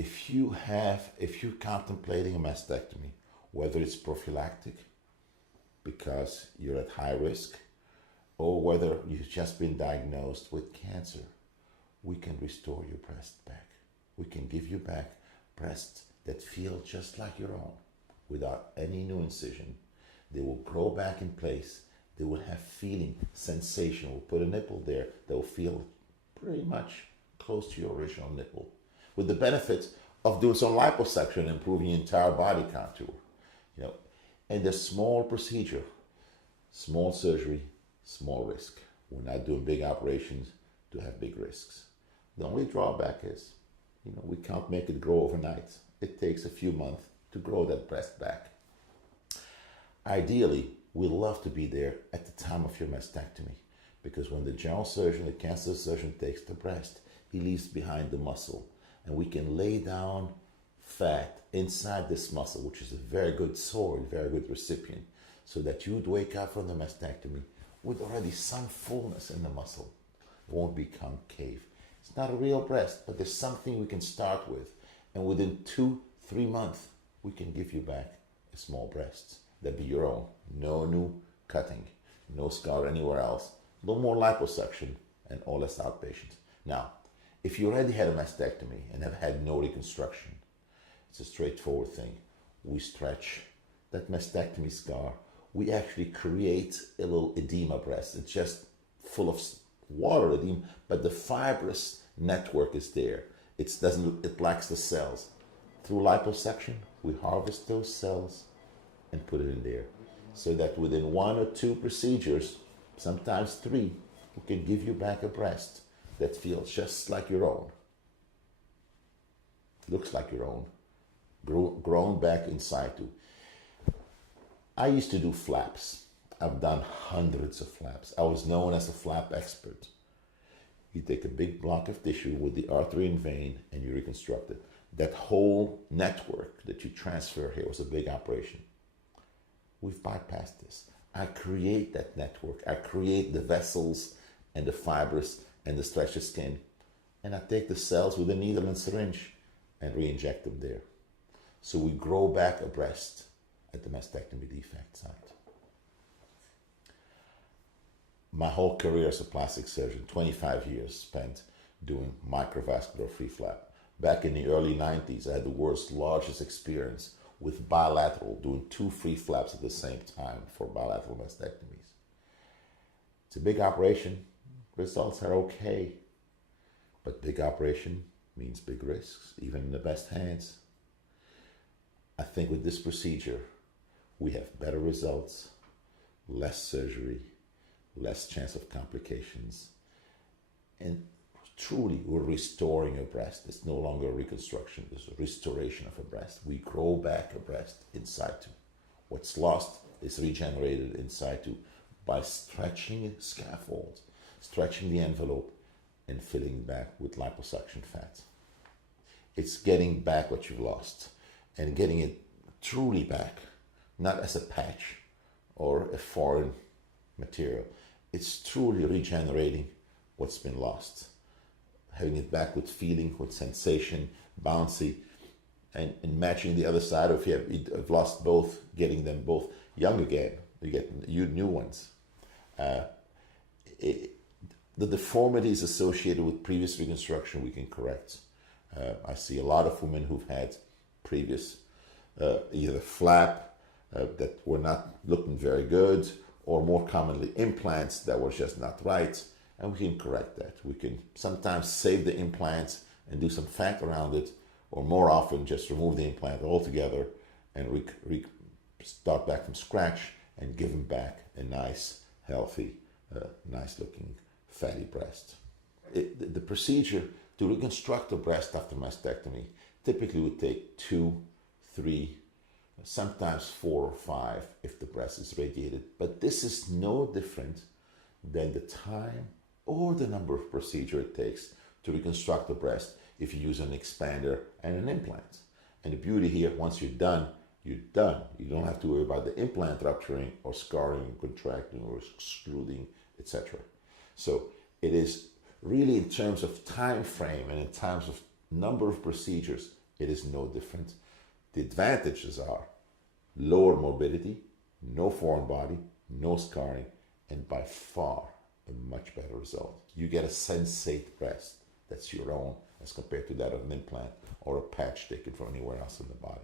if you're contemplating a mastectomy, whether it's prophylactic because you're at high risk, or whether you've just been diagnosed with cancer, we can restore your breast back. We can give you back breasts that feel just like your own without any new incision. They will grow back in place. They will have feeling, sensation. We'll put a nipple there that will feel pretty much close to your original nipple, with the benefit of doing some liposuction and improving your entire body contour. You know, and the small procedure, small surgery, small risk. We're not doing big operations to have big risks. The only drawback is, you know, we can't make it grow overnight. It takes a few months to grow that breast back. Ideally, we love to be there at the time of your mastectomy, because when the general surgeon, the cancer surgeon, takes the breast, he leaves behind the muscle, and we can lay down fat inside this muscle, which is a very good soil, very good recipient, so that you'd wake up from the mastectomy with already some fullness in the muscle. It won't become cave. It's not a real breast, but there's something we can start with, and within 2-3 months, we can give you back a small breast that be your own. No new cutting, no scar anywhere else, no more liposuction, and all less outpatient. Now, if you already had a mastectomy and have had no reconstruction, it's a straightforward thing. We stretch that mastectomy scar. We actually create a little edema breast. It's just full of water edema, but the fibrous network is there. It lacks the cells. Through liposuction, we harvest those cells and put it in there, so that within 1 or 2 procedures, sometimes 3, we can give you back a breast that feels just like your own, looks like your own, grown back in situ. I used to do flaps. I've done hundreds of flaps. I was known as a flap expert. You take a big block of tissue with the artery and vein and you reconstruct it. That whole network that you transfer here was a big operation. We've bypassed this. I create that network. I create the vessels and the fibers and the stretched skin. And I take the cells with a needle and syringe and re-inject them there. So we grow back a breast at the mastectomy defect site. My whole career as a plastic surgeon, 25 years spent doing microvascular free flap. Back in the early 90s, I had the world's largest experience with bilateral, doing 2 free flaps at the same time for bilateral mastectomies. It's a big operation. Results are okay. But big operation means big risks, even in the best hands. I think with this procedure, we have better results, less surgery, less chance of complications, and truly we're restoring a breast. It's no longer a reconstruction, it's a restoration of a breast. We grow back a breast in situ. What's lost is regenerated in situ by stretching scaffold, stretching the envelope, and filling back with liposuction fat. It's getting back what you've lost and getting it truly back, not as a patch or a foreign material. It's truly regenerating what's been lost, having it back with feeling, with sensation, bouncy, and matching the other side. If you have lost both, getting them both young again, you get new ones. The deformities associated with previous reconstruction we can correct. I see a lot of women who've had previous either flap that were not looking very good, or more commonly implants that were just not right, and we can correct that. We can sometimes save the implants and do some fat around it, or more often just remove the implant altogether and start back from scratch and give them back a nice, healthy, nice looking fatty breast. The procedure to reconstruct the breast after mastectomy typically would take 2, 3, sometimes 4 or 5 if the breast is radiated. But this is no different than the time or the number of procedures it takes to reconstruct the breast if you use an expander and an implant. And the beauty here, once you're done, you're done. You don't have to worry about the implant rupturing or scarring, contracting or excluding, etc. So it is really, in terms of time frame and in terms of number of procedures, It is no different. The advantages are lower morbidity, no foreign body, no scarring, and by far a much better result. You get a sensate breast that's your own as compared to that of an implant or a patch taken from anywhere else in the body.